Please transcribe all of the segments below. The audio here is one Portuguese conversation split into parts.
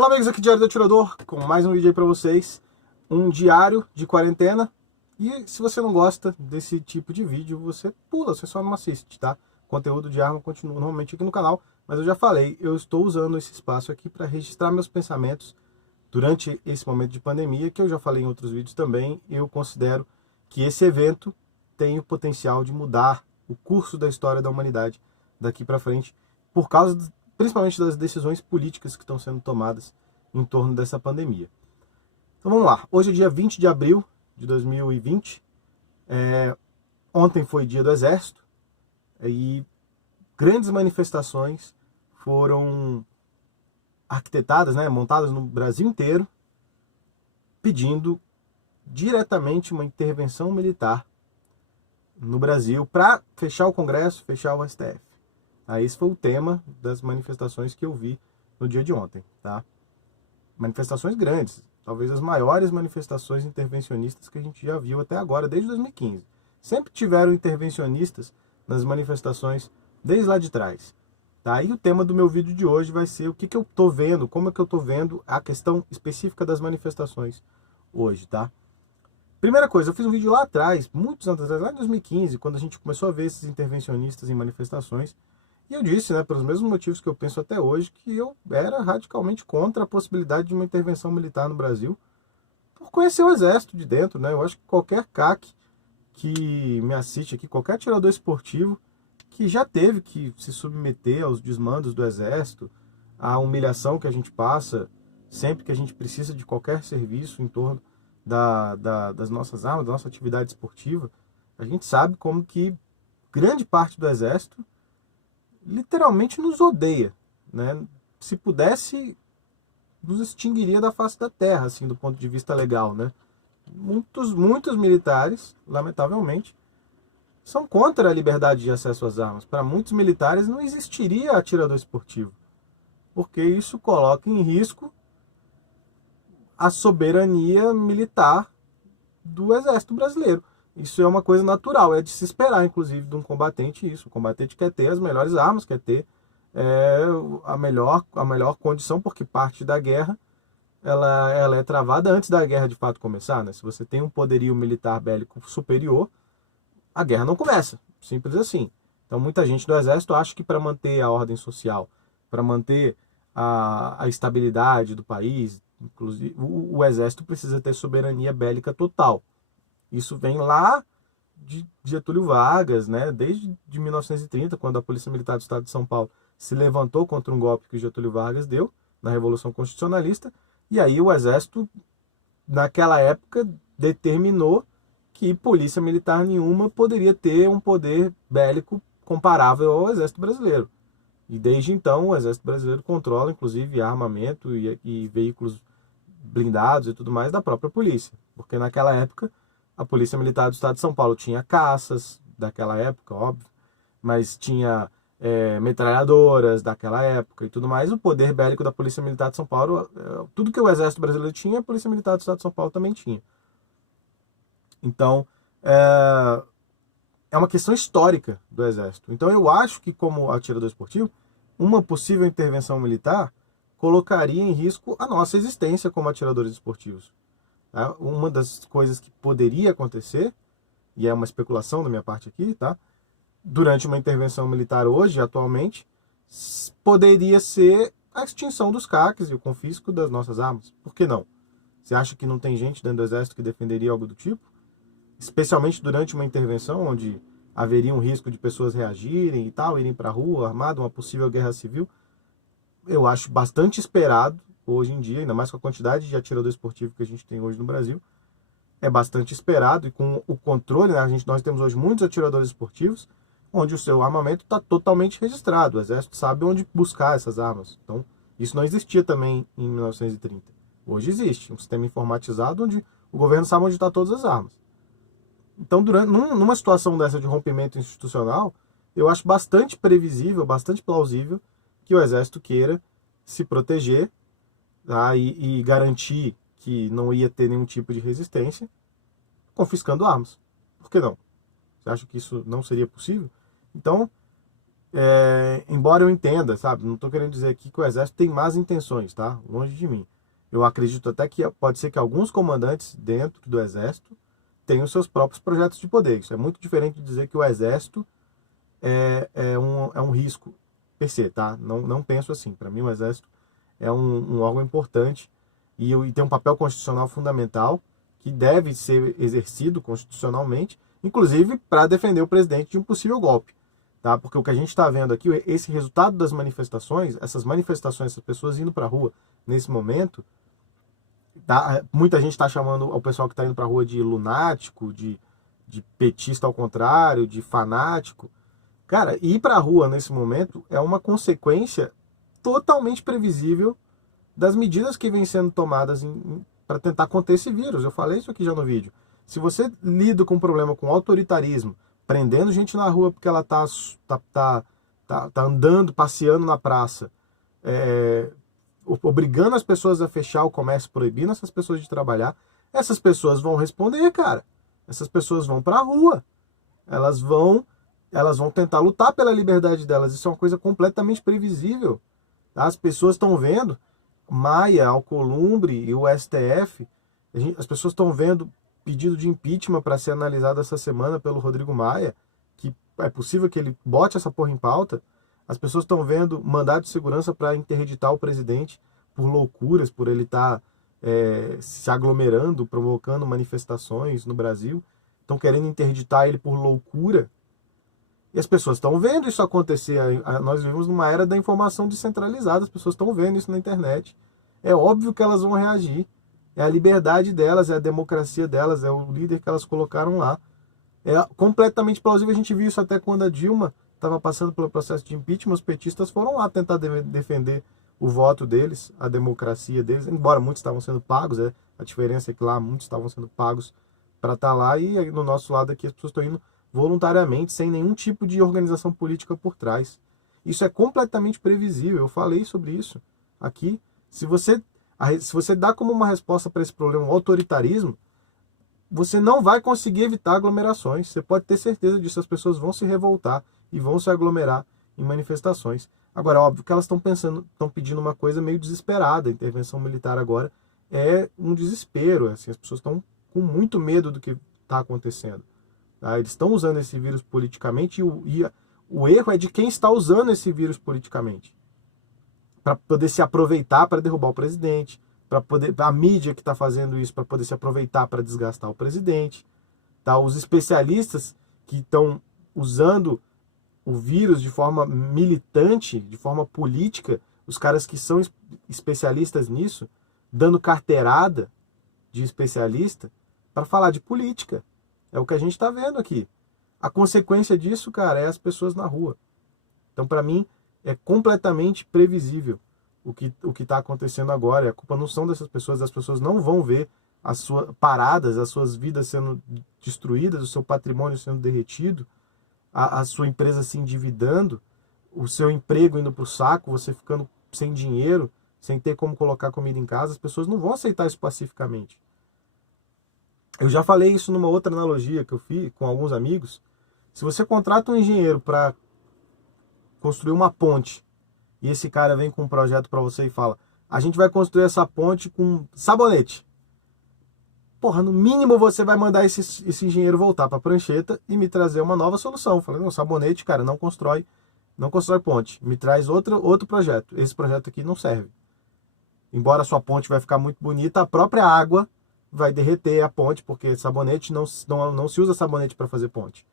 Olá amigos, aqui Diário do Atirador, com mais um vídeo aí pra vocês. Um diário de quarentena. E se você não gosta desse tipo de vídeo, você pula, você só não assiste, tá? Conteúdo de arma continua normalmente aqui no canal, mas eu já falei, eu estou usando esse espaço aqui para registrar meus pensamentos durante esse momento de pandemia, que eu já falei em outros vídeos também. Eu considero que esse evento tem o potencial de mudar o curso da história da humanidade daqui para frente, por causa principalmente das decisões políticas que estão sendo tomadas em torno dessa pandemia. Então vamos lá, hoje é dia 20 de abril de 2020, ontem foi dia do Exército, e grandes manifestações foram arquitetadas, montadas no Brasil inteiro, pedindo diretamente uma intervenção militar no Brasil para fechar o Congresso, fechar o STF. Esse foi o tema das manifestações que eu vi no dia de ontem. Tá? Manifestações grandes, talvez as maiores manifestações intervencionistas que a gente já viu até agora, desde 2015. Sempre tiveram intervencionistas nas manifestações desde lá de trás. Tá? E o tema do meu vídeo de hoje vai ser o que eu estou vendo, como é que eu estou vendo a questão específica das manifestações hoje. Tá? Primeira coisa, eu fiz um vídeo lá atrás, muitos anos atrás, lá em 2015, quando a gente começou a ver esses intervencionistas em manifestações. E eu disse, pelos mesmos motivos que eu penso até hoje, que eu era radicalmente contra a possibilidade de uma intervenção militar no Brasil, por conhecer o Exército de dentro. Eu acho que qualquer CAC que me assiste aqui, qualquer atirador esportivo, que já teve que se submeter aos desmandos do Exército, à humilhação que a gente passa sempre que a gente precisa de qualquer serviço em torno das nossas armas, da nossa atividade esportiva, a gente sabe como que grande parte do Exército literalmente nos odeia. Se pudesse, nos extinguiria da face da terra, assim, do ponto de vista legal. Muitos militares, lamentavelmente, são contra a liberdade de acesso às armas. Para muitos militares não existiria atirador esportivo, porque isso coloca em risco a soberania militar do Exército Brasileiro. Isso é uma coisa natural, é de se esperar, inclusive, de um combatente isso. O combatente quer ter as melhores armas, quer ter a melhor condição, porque parte da guerra ela é travada antes da guerra de fato começar. Se você tem um poderio militar bélico superior, a guerra não começa. Simples assim. Então muita gente do Exército acha que para manter a ordem social, para manter a estabilidade do país, inclusive, o Exército precisa ter soberania bélica total. Isso vem lá de Getúlio Vargas, desde 1930, quando a Polícia Militar do Estado de São Paulo se levantou contra um golpe que Getúlio Vargas deu na Revolução Constitucionalista, e aí o Exército, naquela época, determinou que polícia militar nenhuma poderia ter um poder bélico comparável ao Exército Brasileiro. E desde então o Exército Brasileiro controla, inclusive, armamento e veículos blindados e tudo mais da própria polícia. Porque naquela época a Polícia Militar do Estado de São Paulo tinha caças daquela época, óbvio, mas tinha metralhadoras daquela época e tudo mais. O poder bélico da Polícia Militar de São Paulo, tudo que o Exército Brasileiro tinha, a Polícia Militar do Estado de São Paulo também tinha. Então, é uma questão histórica do Exército. Então eu acho que, como atirador esportivo, uma possível intervenção militar colocaria em risco a nossa existência como atiradores esportivos. Uma das coisas que poderia acontecer, e é uma especulação da minha parte aqui, durante uma intervenção militar hoje, atualmente, poderia ser a extinção dos CACs e o confisco das nossas armas. Por que não? Você acha que não tem gente dentro do Exército que defenderia algo do tipo? Especialmente durante uma intervenção onde haveria um risco de pessoas reagirem e tal, irem para a rua armado, uma possível guerra civil. Eu acho bastante esperado hoje em dia, ainda mais com a quantidade de atirador esportivo que a gente tem hoje no Brasil, é bastante esperado, e com o controle, nós temos hoje muitos atiradores esportivos, onde o seu armamento está totalmente registrado, o Exército sabe onde buscar essas armas. Então, isso não existia também em 1930. Hoje existe um sistema informatizado onde o governo sabe onde estão todas as armas. Então, numa situação dessa de rompimento institucional, eu acho bastante previsível, bastante plausível que o Exército queira se proteger, e garantir que não ia ter nenhum tipo de resistência, confiscando armas. Por que não? Você acha que isso não seria possível? Então, embora eu entenda, sabe? Não estou querendo dizer aqui que o Exército tem más intenções, tá? Longe de mim. Eu acredito até que pode ser que alguns comandantes dentro do Exército tenham seus próprios projetos de poder. Isso é muito diferente de dizer que o Exército é um risco per se, tá? Não penso assim. Para mim, o Exército é um órgão importante e tem um papel constitucional fundamental que deve ser exercido constitucionalmente, inclusive para defender o presidente de um possível golpe. Tá? Porque o que a gente está vendo aqui, esse resultado das manifestações, essas pessoas indo para a rua nesse momento, tá? Muita gente está chamando o pessoal que está indo para a rua de lunático, de petista ao contrário, de fanático. Cara, ir para a rua nesse momento é uma consequência totalmente previsível das medidas que vêm sendo tomadas para tentar conter esse vírus. Eu falei isso aqui já no vídeo. Se você lida com um problema com autoritarismo, prendendo gente na rua porque ela tá andando, passeando na praça, obrigando as pessoas a fechar o comércio, proibindo essas pessoas de trabalhar, essas pessoas vão responder, cara. Essas pessoas vão para a rua. Elas vão tentar lutar pela liberdade delas. Isso é uma coisa completamente previsível. As pessoas estão vendo, Maia, Alcolumbre e o STF, as pessoas estão vendo pedido de impeachment para ser analisado essa semana pelo Rodrigo Maia, que é possível que ele bote essa porra em pauta. As pessoas estão vendo mandado de segurança para interditar o presidente por loucuras, por ele estar se aglomerando, provocando manifestações no Brasil. Estão querendo interditar ele por loucura. E as pessoas estão vendo isso acontecer. Nós vivemos numa era da informação descentralizada, as pessoas estão vendo isso na internet. É óbvio que elas vão reagir. É a liberdade delas, é a democracia delas, é o líder que elas colocaram lá. É completamente plausível. A gente viu isso até quando a Dilma estava passando pelo processo de impeachment. Os petistas foram lá tentar defender o voto deles, a democracia deles, embora muitos estavam sendo pagos. A diferença é que lá muitos estavam sendo pagos para estar lá, e no nosso lado aqui as pessoas estão indo voluntariamente, sem nenhum tipo de organização política por trás. Isso é completamente previsível. Eu falei sobre isso aqui. Se você dá como uma resposta para esse problema o autoritarismo, você não vai conseguir evitar aglomerações. Você pode ter certeza disso. As pessoas vão se revoltar e vão se aglomerar em manifestações. Agora, é óbvio que elas estão pedindo uma coisa meio desesperada. A intervenção militar agora é um desespero. Assim, as pessoas estão com muito medo do que está acontecendo. Tá? Eles estão usando esse vírus politicamente e o erro é de quem está usando esse vírus politicamente, para poder se aproveitar para derrubar o presidente, para poder a mídia que está fazendo isso para poder se aproveitar para desgastar o presidente, tá? Os especialistas que estão usando o vírus de forma militante, de forma política, os caras que são especialistas nisso, dando carteirada de especialista para falar de política. É o que a gente está vendo aqui. A consequência disso, cara, é as pessoas na rua. Então, para mim, é completamente previsível o que está acontecendo agora. E a culpa não são dessas pessoas. As pessoas não vão ver as suas paradas, as suas vidas sendo destruídas, o seu patrimônio sendo derretido, a sua empresa se endividando, o seu emprego indo para o saco, você ficando sem dinheiro, sem ter como colocar comida em casa. As pessoas não vão aceitar isso pacificamente. Eu já falei isso numa outra analogia que eu fiz com alguns amigos. Se você contrata um engenheiro para construir uma ponte e esse cara vem com um projeto para você e fala: a gente vai construir essa ponte com sabonete. Porra, no mínimo você vai mandar esse engenheiro voltar para a prancheta e me trazer uma nova solução. Eu falei: não, sabonete, cara, não constrói ponte. Me traz outro projeto. Esse projeto aqui não serve. Embora a sua ponte vai ficar muito bonita, a própria água vai derreter a ponte, porque sabonete não se usa sabonete para fazer ponte.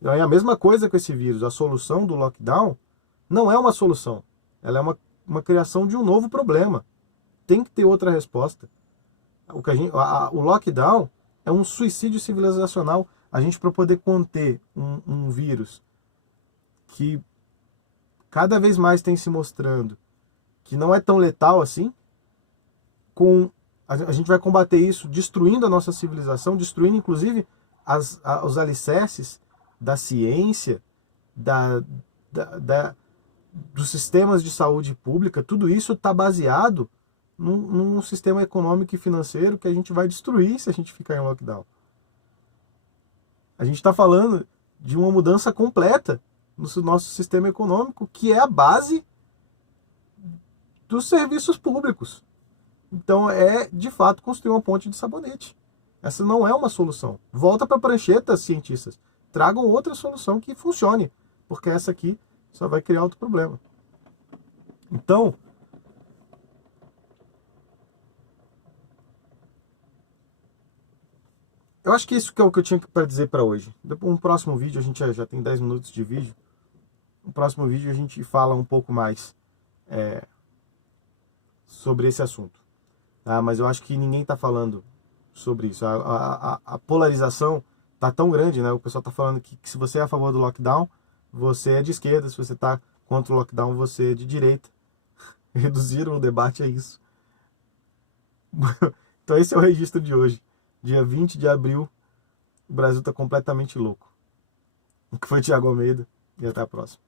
Então é a mesma coisa com esse vírus. A solução do lockdown não é uma solução. Ela é uma criação de um novo problema. Tem que ter outra resposta. O lockdown é um suicídio civilizacional. A gente, para poder conter um vírus que cada vez mais tem se mostrando que não é tão letal assim, a gente vai combater isso destruindo a nossa civilização, destruindo inclusive os alicerces da ciência, dos sistemas de saúde pública. Tudo isso está baseado num sistema econômico e financeiro que a gente vai destruir se a gente ficar em lockdown. A gente está falando de uma mudança completa no nosso sistema econômico, que é a base dos serviços públicos. Então é, de fato, construir uma ponte de sabonete. Essa não é uma solução. Volta para a prancheta, cientistas. Tragam outra solução que funcione, porque essa aqui só vai criar outro problema. Então, eu acho que isso que é o que eu tinha para dizer para hoje. Depois, um próximo vídeo, a gente já tem 10 minutos de vídeo. No próximo vídeo a gente fala um pouco mais sobre esse assunto. Tá? Mas eu acho que ninguém está falando sobre isso. A polarização está tão grande, né? O pessoal está falando que se você é a favor do lockdown, você é de esquerda. Se você está contra o lockdown, você é de direita. Reduziram o debate a isso. Então esse é o registro de hoje. Dia 20 de abril, o Brasil está completamente louco. O que foi Thiago Almeida, e até a próxima.